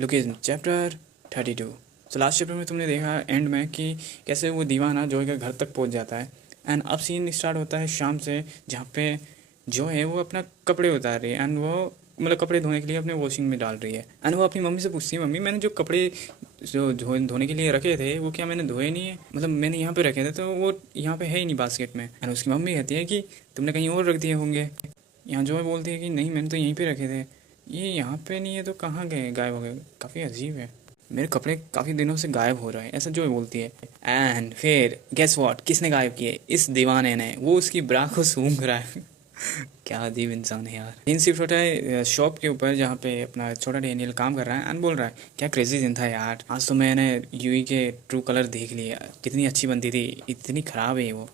Lookism chapter 32। तो last chapter में तुमने देखा एंड में कि कैसे वो दीवाना जॉय के घर तक पहुंच जाता है। एंड अब सीन स्टार्ट होता है शाम से, जहाँ पे जो है वो अपना कपड़े उतार रही है एंड वो मतलब कपड़े धोने के लिए अपने वॉशिंग में डाल रही है। एंड वो अपनी मम्मी से पूछती है, मम्मी मैंने जो कपड़े जो धोने के लिए रखे थे वो क्या मैंने धोए नहीं है, मतलब मैंने यहाँ पे रखे थे तो वो यहाँ पे है ही नहीं बास्केट में। एंड उसकी मम्मी कहती है कि तुमने कहीं और रख दिए होंगे। यहाँ जो है बोलती है कि नहीं मैंने तो यहीं पे रखे थे, ये यहाँ पे नहीं है तो कहाँ गए, गायब हो गए, काफ़ी अजीब है, मेरे कपड़े काफ़ी दिनों से गायब हो रहे हैं, ऐसा जो है बोलती है। एंड फिर गेस व्हाट, किसने गायब किए, इस दीवाने ने, वो उसकी ब्रा को सूंघ रहा है। क्या अजीब इंसान है यार। सीन शिफ्ट होता है शॉप के ऊपर, जहाँ पे अपना छोटा डेनियल काम कर रहा है एंड बोल रहा है क्या क्रेजी दिन था यार, आज तो मैंने यूई के ट्रू कलर देख लिया, कितनी अच्छी बनती थी, इतनी ख़राब है वो,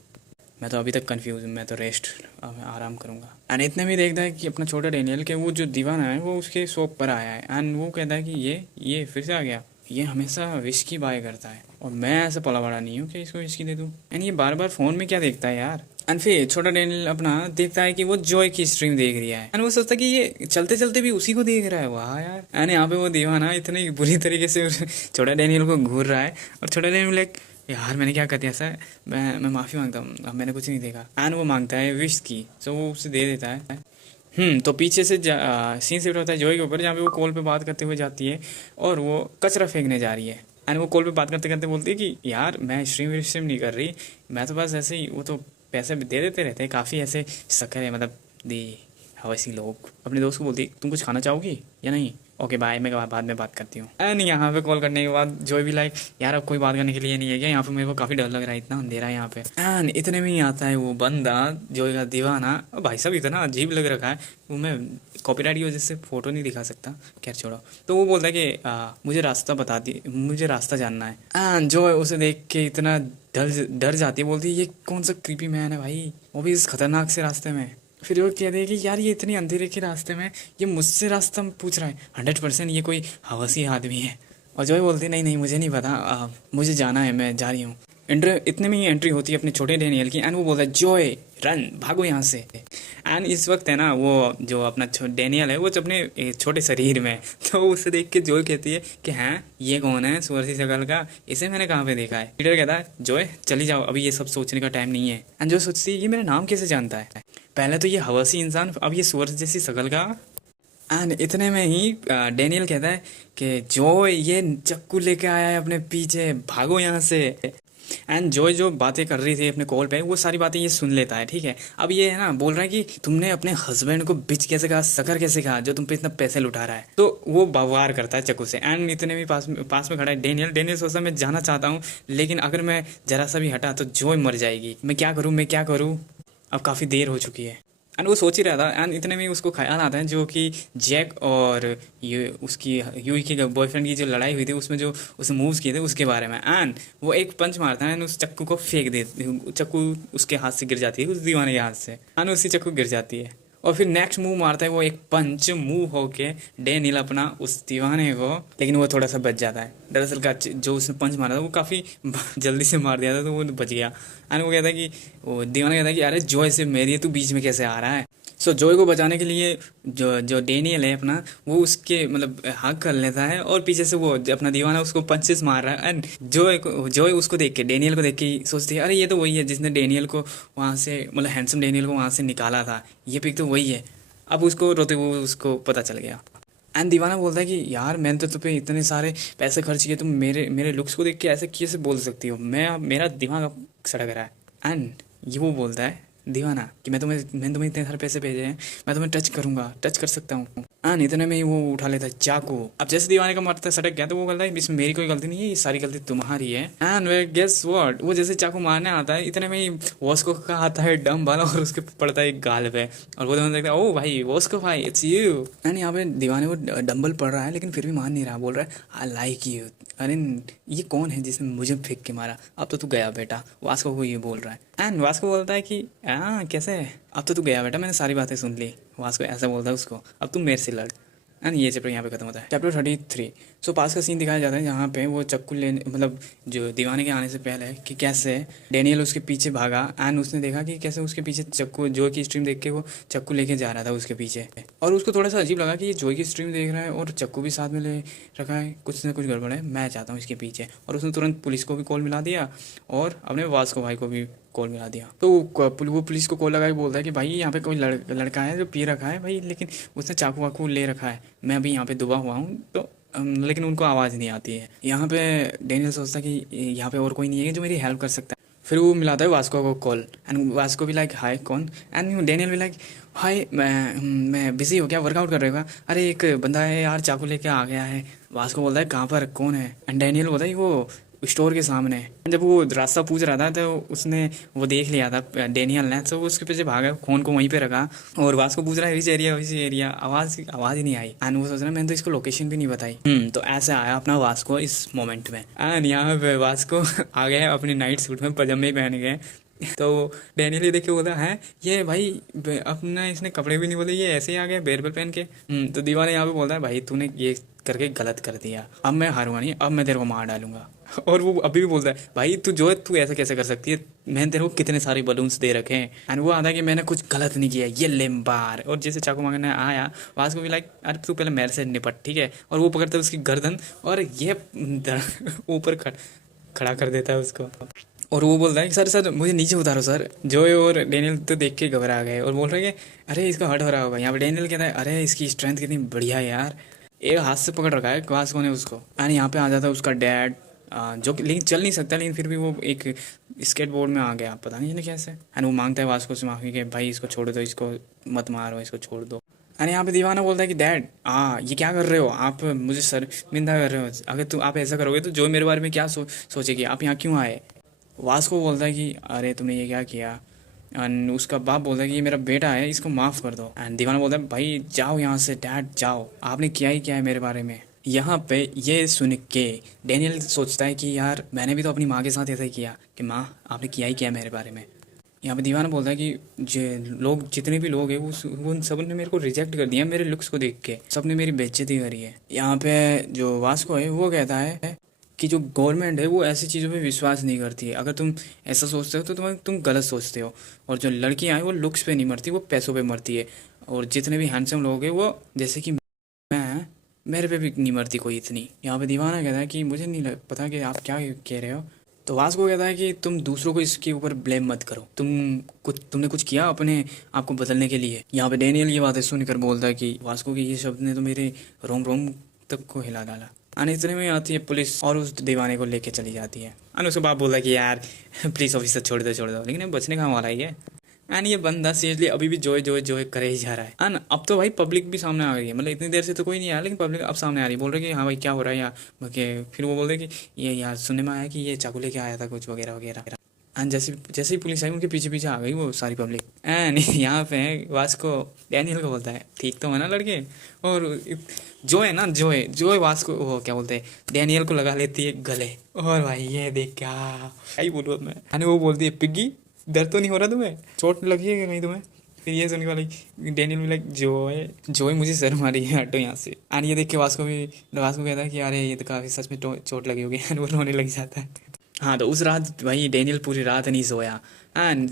मैं तो अभी तक कंफ्यूज हूँ, मैं तो रेस्ट आराम करूँगा। एंड इतने में देखता है कि अपना छोटा डेनियल के वो जो दीवाना है वो उसके शॉप पर आया है एंड वो कहता है कि ये फिर से आ गया, ये हमेशा विस्की बाय करता है और मैं ऐसा पला बड़ा नहीं हूँ कि इसको विस्की दे दूँ। एंड ये बार बार फ़ोन में क्या देखता है यार। एंड फिर छोटा डेनियल अपना देखता है कि वो जॉय की स्ट्रीम देख रही है एंड वो सोचता है कि ये चलते चलते भी उसी को देख रहा है। वाह यार। एंड यहाँ पे वो दीवाना इतनी बुरी तरीके से छोटा डेनियल को घूर रहा है और छोटा डेनियल लाइक यार मैंने क्या कर दिया सर, मैं माफ़ी मांगता हूँ, अब मैंने कुछ नहीं देखा। एंड वो मांगता है विश की, तो वो उसे दे देता है। तो पीछे से सीन शिफ्ट होता है जॉय के ऊपर, जहाँ पे वो कॉल पे बात करते हुए जाती है और वो कचरा फेंकने जा रही है। एंड वो कॉल पे बात करते करते बोलती है कि यार मैं स्ट्रीम नहीं कर रही, मैं तो बस ऐसे ही, वो तो पैसे दे देते रहते हैं, काफ़ी ऐसे शक्कर है, मतलब दी हवसी लोग। अपने दोस्त को बोलती है तुम कुछ खाना चाहोगी या नहीं, ओके बाय, मैं बाद में बात करती हूँ। एंड यहाँ पे कॉल करने के बाद जो भी लाइक यार अब कोई बात करने के लिए नहीं है क्या, यहाँ पे मेरे को काफ़ी डर लग रहा है, इतना अंधेरा है यहाँ पे। एंड इतने में ही आता है वो बंदा जो का दीवाना, भाई साहब इतना अजीब लग रखा है, वो मैं कॉपीराइट की वजह से फ़ोटो नहीं दिखा सकता, खैर छोड़ो। तो वो बोलता है कि मुझे रास्ता बता दी, मुझे रास्ता जानना है। एंड जो है उसे देख के इतना डर जाती है, बोलती है ये कौन सा क्रीपी मैन है भाई, वो भी इस खतरनाक से रास्ते में। फिर वो कहते हैं कि यार ये इतनी अंधेरे के रास्ते में ये मुझसे रास्ता पूछ रहा है, 100% ये कोई हवसी आदमी है। और जॉय बोलती नहीं नहीं मुझे नहीं पता, मुझे जाना है, मैं जा रही हूँ। एंटर इतने में ही एंट्री होती है अपने छोटे डेनियल की एंड वो बोलता है जॉय रन, भागो यहाँ से। एंड इस वक्त है ना वो जो अपना डेनियल है वो जो अपने छोटे शरीर में, तो उसे देख के जॉय कहती है कि हाँ ये कौन है सुअर सी शकल का, इसे मैंने कहाँ पे देखा है। पीटर कहता है जॉय चली जाओ, अभी ये सब सोचने का टाइम नहीं है। एंड जो सोचती है ये मेरा नाम कैसे जानता है, पहले तो ये हवसी इंसान, अब ये सुअर जैसी शकल का। एंड इतने में ही डेनियल कहता है कि जो ये चक्कू लेके आया है अपने पीछे, भागो यहाँ से। एंड जॉय जो बातें कर रही थी अपने कॉल पे वो सारी बातें ये सुन लेता है, ठीक है। अब ये है ना बोल रहा है कि तुमने अपने हस्बैंड को बिच कैसे कहा, सकर कैसे कहा, जो तुम पे इतना पैसे लुटा रहा है। तो वो बवार करता है चक्कू से। एंड इतने में पास में खड़ा है डेनियल। डेनियल सोचता मैं जाना चाहता हूँ लेकिन अगर मैं जरा सा भी हटा तो जॉय मर जाएगी, मैं क्या करूँ, मैं क्या करूँ, अब काफ़ी देर हो चुकी है। एंड वो सोच ही रहा था एंड इतने में उसको ख्याल आता है जो कि जैक और ये उसकी यूई के बॉयफ्रेंड की जो लड़ाई हुई थी उसमें जो उसने मूव्स किए थे उसके बारे में। एंड वो एक पंच मारता है एंड उस चक्कू को फेंक दे, चक्कू उसके हाथ से गिर जाती है, उस दीवाने के हाथ से, एंड उसी चक्कू गिर जाती है। और फिर नेक्स्ट मूव मारता है वो एक पंच, मूव होके डेनियल अपना उस दीवाने को, लेकिन वो थोड़ा सा बच जाता है। दरअसल का जो उसने पंच मारा था वो काफ़ी जल्दी से मार दिया था तो वो बच गया। एंड वो कहता है कि वो दीवाना कहता है कि अरे जॉय से मेरी है, तू बीच में कैसे आ रहा है। सो जॉय को बचाने के लिए जो जो डेनियल है अपना, वो उसके मतलब हक कर लेता है और पीछे से वो अपना दीवाना उसको पंचेस मार रहा है। एंड जॉय उसको देख के, डेनियल को देख के सोचती है अरे ये तो वही है जिसने डेनियल को वहाँ से, मतलब हैंडसम डेनियल को वहाँ से निकाला था, ये पिक तो वही है। अब उसको रोते हुए उसको पता चल गया। एंड दीवाना बोलता है कि यार मैंने तो तुम पे इतने सारे पैसे खर्च किए, तुम मेरे मेरे लुक्स को देख के ऐसे कैसे बोल सकती हो, मेरा दिमाग अब सड़क रहा है। एंड ये वो बोलता है दीवाना कि मैंने तुम्हें इतने सारे पैसे भेजे हैं, मैं तुम्हें टच करूंगा, टच कर सकता हूँ। एंड इतने में ही वो उठा लेता है चाकू। अब जैसे दीवाने का मारता है सटक गया तो वो बोलता है इसमें मेरी कोई गलती नहीं है, ये सारी गलती तुम्हारी है। एंड वे गेस व्हाट, वो जैसे चाकू मारने आता है इतने में ही वॉस्को का आता है डम वाला और उसके पड़ता है एक गाल पे और वो देखता है ओ भाई वॉस्को भाई इट्स यू। एंड यहाँ पे दीवाने को डंबल पड़ रहा है लेकिन फिर भी मान नहीं रहा, बोल रहा है आई लाइक यू। अरे ये कौन है जिसने मुझे फेंक के मारा, अब तो तू गया बेटा, वास्को को ये बोल रहा है। एंड वास्को बोलता है कि हाँ कैसे है, अब तो तू गया बेटा, मैंने सारी बातें सुन ली। वास्को ऐसा बोलता है उसको, अब तुम मेरे से लड़। एंड ये चैप्टर यहाँ पे खत्म होता है। चैप्टर 33। सो पास का सीन दिखाया जाता है जहाँ पे वो चक्कू लेने मतलब जो दीवाने के आने से पहले कि कैसे डेनियल उसके पीछे भागा एंड उसने देखा कि कैसे उसके पीछे चक्कू जो की स्ट्रीम देख के वो चक्कू लेके जा रहा था उसके पीछे, और उसको थोड़ा सा अजीब लगा कि ये जोई की स्ट्रीम देख रहा है और चक्कू भी साथ में ले रखा है, कुछ ना कुछ गड़बड़ है, मैं चाहता हूँ इसके पीछे। और उसने तुरंत पुलिस को भी कॉल मिला दिया और अपने वास्को भाई को भी कॉल मिला दिया। तो वो पुलिस को कॉल लगा के बोलता है कि भाई यहाँ पे कोई लड़का है जो पी रखा है भाई, लेकिन उसने चाकू वाकू ले रखा है, मैं अभी यहाँ पे दुबा हुआ हूँ। तो लेकिन उनको आवाज़ नहीं आती है। यहाँ पे डेनियल सोचता है कि यहाँ पे और कोई नहीं है जो मेरी हेल्प कर सकता है। फिर वो मिलाता है वास्को को कॉल एंड वास्को भी लाइक हाय कौन, एंड डेनियल भी लाइक हाय मैं बिजी हो, क्या वर्कआउट कर रहे हो? अरे एक बंदा है यार चाकू लेके आ गया है। वास्को बोलता है कहाँ पर, कौन है? एंड डेनियल बोलता है वो स्टोर के सामने। जब वो रास्ता पूछ रहा था तो उसने वो देख लिया था डेनियल ने, तो वो उसके पीछे भागा, फोन को वहीं पे रखा और वास्को पूछ रहा है इस एरिया, आवाज़ ही नहीं आई। एंड वो सोच रहा है मैंने तो इसको लोकेशन भी नहीं बताई। तो ऐसे आया अपना वास्को इस मोमेंट में। एंड यहाँ पे वास्को आ गया अपने नाइट सूट में, पजामे पहन गए। तो डेनियल ये देख के बोला है ये भाई अपना इसने कपड़े भी नहीं बोले, ये ऐसे ही आ गया बेरबल पहन के। तो दीवाने यहाँ पे बोलता है भाई तूने ये करके गलत कर दिया, अब मैं हारूंगा नहीं, अब मैं तेरे को मार डालूंगा। और वो अभी भी बोलता है भाई तू ऐसा कैसे कर सकती है, मैंने तेरे को कितने सारे बलून्स दे रखे हैं। एंड वो आता है कि मैंने कुछ गलत नहीं किया, ये ले मार। और जैसे चाकू मांगने आया वास्को भी लाइक अरे तू पहले मेरे से निपट, ठीक है। और वो पकड़ता है उसकी गर्दन और ये ऊपर खड़ा कर देता है उसको। और वो बोलता है सर सर मुझे नीचे उतारो सर। जोए और डेनियल तो देख के घबरा गए और बोल रहे हैं कि अरे इसका हर्ट हो रहा होगा। यहाँ पे डेनियल कहता है अरे इसकी स्ट्रेंथ कितनी बढ़िया है यार, एक हाथ से पकड़ रखा है वास्को ने उसको। एंड यहाँ पे आ जाता है उसका डैड, जो कि लेकिन चल नहीं सकता, लेकिन फिर भी वो एक स्केट बोर्ड में आ गया, पता नहीं कैसे। एंड वो मांगता है वास्को से माफी कि भाई इसको छोड़ दो, इसको मत मारो, इसको छोड़ दो। एंड यहाँ पे दीवाना बोलता है कि डैड ये क्या कर रहे हो आप, मुझे शर्मिंदा कर रहे हो, अगर आप ऐसा करोगे तो जो मेरे बारे में क्या सोचेगी, आप यहाँ क्यों आए? वास्को बोलता है कि अरे तुमने ये क्या किया। एंड उसका बाप बोलता है कि ये मेरा बेटा है, इसको माफ़ कर दो। एंड दीवाना बोलता है भाई जाओ यहाँ से डैड जाओ, आपने किया ही क्या है मेरे बारे में। यहाँ पे ये सुन के डेनियल सोचता है कि यार मैंने भी तो अपनी माँ के साथ ऐसा ही किया कि माँ आपने किया ही क्या है मेरे बारे में। यहाँ पे दीवाना बोलता है कि जितने भी लोग हैं वो उन सब ने मेरे को रिजेक्ट कर दिया मेरे लुक्स को देख के, सब ने मेरी बेइज्जती करी है। यहाँ पे जो वास्को है वो कहता है कि जो गवर्नमेंट है वो ऐसी चीज़ों पे विश्वास नहीं करती है, अगर तुम ऐसा सोचते हो तो तुम गलत सोचते हो। और जो लड़कियां हैं वो लुक्स पे नहीं मरती, वो पैसों पे मरती है। और जितने भी हैंडसम लोग हैं वो जैसे कि मैं, मेरे पे भी नहीं मरती कोई इतनी। यहाँ पे दीवाना कहता है कि मुझे नहीं पता कि आप क्या कह रहे हो। तो वास्को कहता है कि तुम दूसरों को इसके ऊपर ब्लेम मत करो, तुमने कुछ किया अपने आप को बदलने के लिए। यहाँ पे डेनियल ये बातें सुनकर बोलता है कि वास्को के ये शब्द ने तो मेरे रोम रोम तक को हिला डाला। और इतने में आती है पुलिस और उस दीवाने को लेके चली जाती है। और उसके बाद बोला कि यार पुलिस ऑफिसर छोड़ दो, लेकिन ये बचने का वाला ही है। एंड ये बंदा सीरियसली अभी भी जोए करे ही जा रहा है। एंड अब तो भाई पब्लिक भी सामने आ गई है, मतलब इतनी देर से तो कोई नहीं आया, लेकिन पब्लिक अब सामने आ रही है, बोल रहे कि हाँ भाई क्या हो रहा है यार। फिर वो बोल रहे कि ये यार सुनने में आया कि ये चाकू लेके आया था कुछ वगैरह वगैरह। एंड जैसे ही पुलिस आई उनके पीछे पीछे आ गई वो सारी पब्लिक। एंड यहाँ पे वास्को डेनियल को बोलता है ठीक तो है ना लड़के। और जोए वास्को वो क्या बोलते हैं डेनियल को लगा लेती है गले। और भाई ये देख क्या ही बोलूँ मैं। एंड वो बोलती है पिग्गी दर्द तो नहीं हो रहा तुम्हें, चोट लगी है कहीं तुम्हें? फिर ये सुनने वाली डेनियल भी लाइक जोए मुझे सर मारी है, हटो यहाँ से। एंड ये देख के वास्को कहता है कि अरे ये तो काफ़ी सच में चोट लगी होगी। एंड वो रोने लग जाता है। हाँ तो उस रात भाई डेनियल पूरी रात नहीं सोया। एंड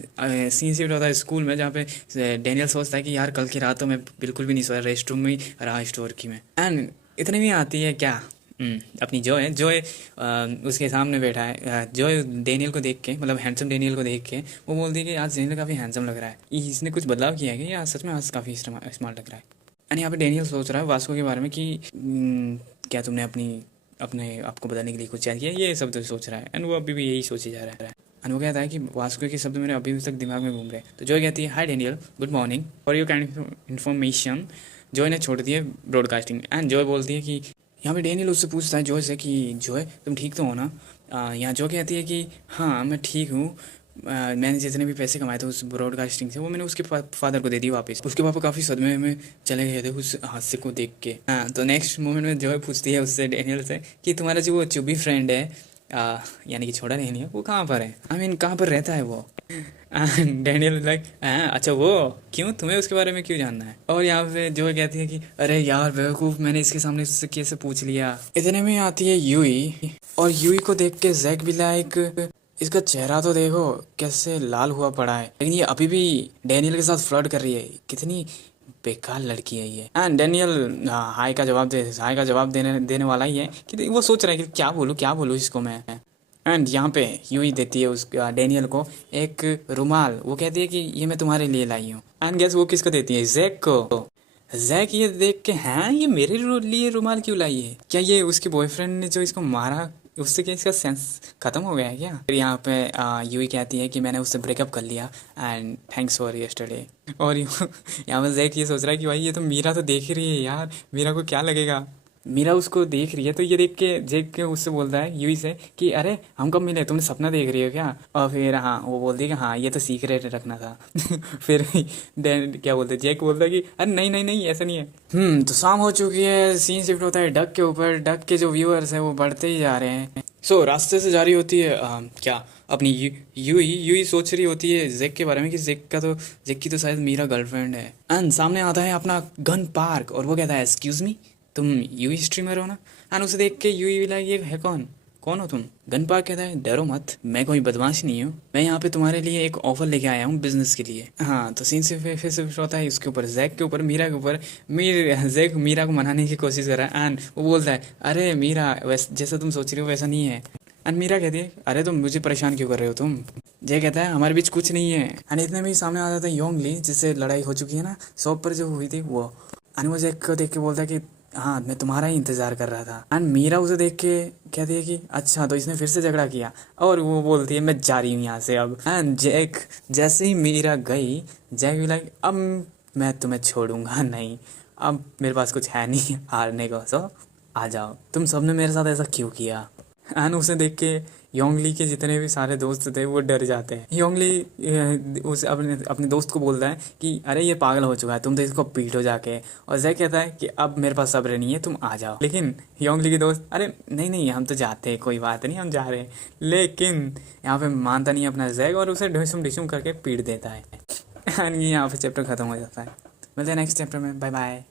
सीन शिफ्ट होता है स्कूल में, जहाँ पे डेनियल सोचता है कि यार कल की रात तो मैं बिल्कुल भी नहीं सोया, रेस्ट रूम में ही रहा स्टोर की में। एंड इतने में आती है क्या अपनी जोए उसके सामने बैठा है। जोए डेनियल को देख के, मतलब हैंडसम डेनियल को देख के वो बोलती है कि आज डेनियल काफ़ी हैंडसम लग रहा है, इसने कुछ बदलाव किया है कि या सच में आज काफ़ी स्मार्ट लग रहा है। एंड यहाँ पे डेनियल सोच रहा है वास्को के बारे में कि क्या तुमने अपने आप को बताने के लिए कुछ चाहिए, ये सब तो सोच रहा है। एंड वो अभी भी यही सोचे जा रहा है। एंड वो कहता है कि वास्को के शब्द मेरे अभी तक दिमाग में घूम रहे हैं। तो जॉय कहती है hi Daniel good morning for your kind information. Joy ने छोड़ दी है ब्रॉडकास्टिंग। एंड जॉय बोलती है कि यहाँ पे डेनियल उससे पूछता है जॉय से कि जॉय तुम ठीक तो हो ना। यहाँ जॉय कहती है कि हाँ मैं ठीक हूँ, मैंने जितने भी पैसे कमाए थे उस ब्रॉडकास्टिंग से वो मैंने उसके फादर को दे दी वापस। उसके पापा काफ़ी सदमे में चले गए थे उस हादसे को देख के। हाँ तो नेक्स्ट मोमेंट में जो पूछती है उससे डेनियल से कि तुम्हारा जो वो चुबी फ्रेंड है यानी कि छोटा डेनियल वो कहाँ पर है, आई मीन कहाँ पर रहता है वो। डैनियल लाइक, अच्छा वो, क्यों, तुम्हें उसके बारे में क्यों जानना है? और यहाँ पे जो कहती है कि अरे यार बेवकूफ़, मैंने इसके सामने इससे कैसे पूछ लिया। इतने में आती है यूई, और यूई को देख के जैक भी लाइक, इसका चेहरा तो देखो कैसे लाल हुआ पड़ा है, लेकिन ये अभी भी डैनियल के साथ फ्लर्ट कर रही है। कितनी बेकार लड़की है ये। एंड डैनियल हाय का जवाब देने देने वाला ही है कि वो सोच रहा है कि क्या बोलूँ इसको मैं। एंड यहाँ पे यूं ही देती है उस डैनियल को एक रुमाल। वो कहती है कि ये मैं तुम्हारे लिए लाई हूँ। एंड गेस वो किसको देती है? जैक को। जैक ये देख के, हैं ये मेरे लिए रुमाल क्यों लाई है? क्या ये उसके बॉयफ्रेंड ने जो इसको मारा उससे क्या इसका सेंस खत्म हो गया है क्या? फिर यहाँ पे यूही कहती है कि मैंने उससे ब्रेकअप कर लिया एंड थैंक्स फॉर यस्टरडे। और यहाँ पे जैक ये सोच रहा है कि भाई ये तो मीरा तो देख ही रही है यार, मीरा को क्या लगेगा। मीरा उसको देख रही है, तो ये देख के जैक के उससे बोलता है यूही से कि अरे हम कब मिले, तुमने सपना देख रही हो क्या? और फिर हाँ वो बोलती है कि हाँ ये तो सीक्रेट रखना था। फिर देन क्या बोलते हैं, जैक बोलता है कि अरे नहीं नहीं नहीं ऐसा नहीं है। तो शाम हो चुकी है, सीन शिफ्ट होता है डक के ऊपर। डक के जो व्यूअर्स हैं वो बढ़ते ही जा रहे हैं। रास्ते से जा रही होती है क्या अपनी यूही सोच रही होती है जैक के बारे में कि जैक की तो शायद मीरा गर्लफ्रेंड है। एंड सामने आता है अपना गन पार्क, और वो कहता है एक्सक्यूज मी, तुम यूही स्ट्रीमर हो ना? एंड उसे देख के यूही भी लाइक, ये है कौन, कौन हो तुम? गन पार्क कहता है डरो मत, मैं कोई बदमाश नहीं हूँ, मैं यहाँ पे तुम्हारे लिए एक ऑफर लेके आया हूँ बिजनेस के लिए। हाँ तो सीन से फिर से होता है इसके ऊपर, जैक के ऊपर, मीरा के ऊपर। जैक मीरा को मनाने की कोशिश कर रहा है एंड वो बोलता है अरे मीरा वैसे जैसा तुम सोच रही हो वैसा नहीं है। एंड मीरा कहती है अरे तुम मुझे परेशान क्यों कर रहे हो तुम? जय कहता है हमारे बीच कुछ नहीं है। एंड इतने में ही सामने आ जाता है योंगली, जिससे लड़ाई हो चुकी है ना शॉप पर जो हुई थी वो। एंड वो जैक को देख के बोलता है कि हाँ मैं तुम्हारा ही इंतजार कर रहा था। एंड मीरा उसे देख के कहती है कि अच्छा तो इसने फिर से झगड़ा किया, और वो बोलती है मैं जा रही हूँ यहाँ से अब। एंड जैक जैसे ही मीरा गई, जैक भी लाइक अब मैं तुम्हें छोड़ूंगा नहीं, अब मेरे पास कुछ है नहीं हारने को, सो आ जाओ, तुम सबने मेरे साथ ऐसा क्यों किया? एंड उसे देख के योंगली के जितने भी सारे दोस्त थे वो डर जाते हैं। योंगली उसे अपने दोस्त को बोलता है कि अरे ये पागल हो चुका है, तुम तो इसको पीटो जाके। और जैक कहता है कि अब मेरे पास सब्र नहीं है, तुम आ जाओ। लेकिन योंगली के दोस्त अरे नहीं नहीं हम तो जाते हैं, कोई बात नहीं हम जा रहे हैं। लेकिन यहाँ पे मानता नहीं अपना जैक, और उसे ढिसुम ढिसुम करके पीट देता है। एंड यहाँ पे चैप्टर खत्म हो जाता है। मिलते हैं नेक्स्ट चैप्टर में, बाय बाय।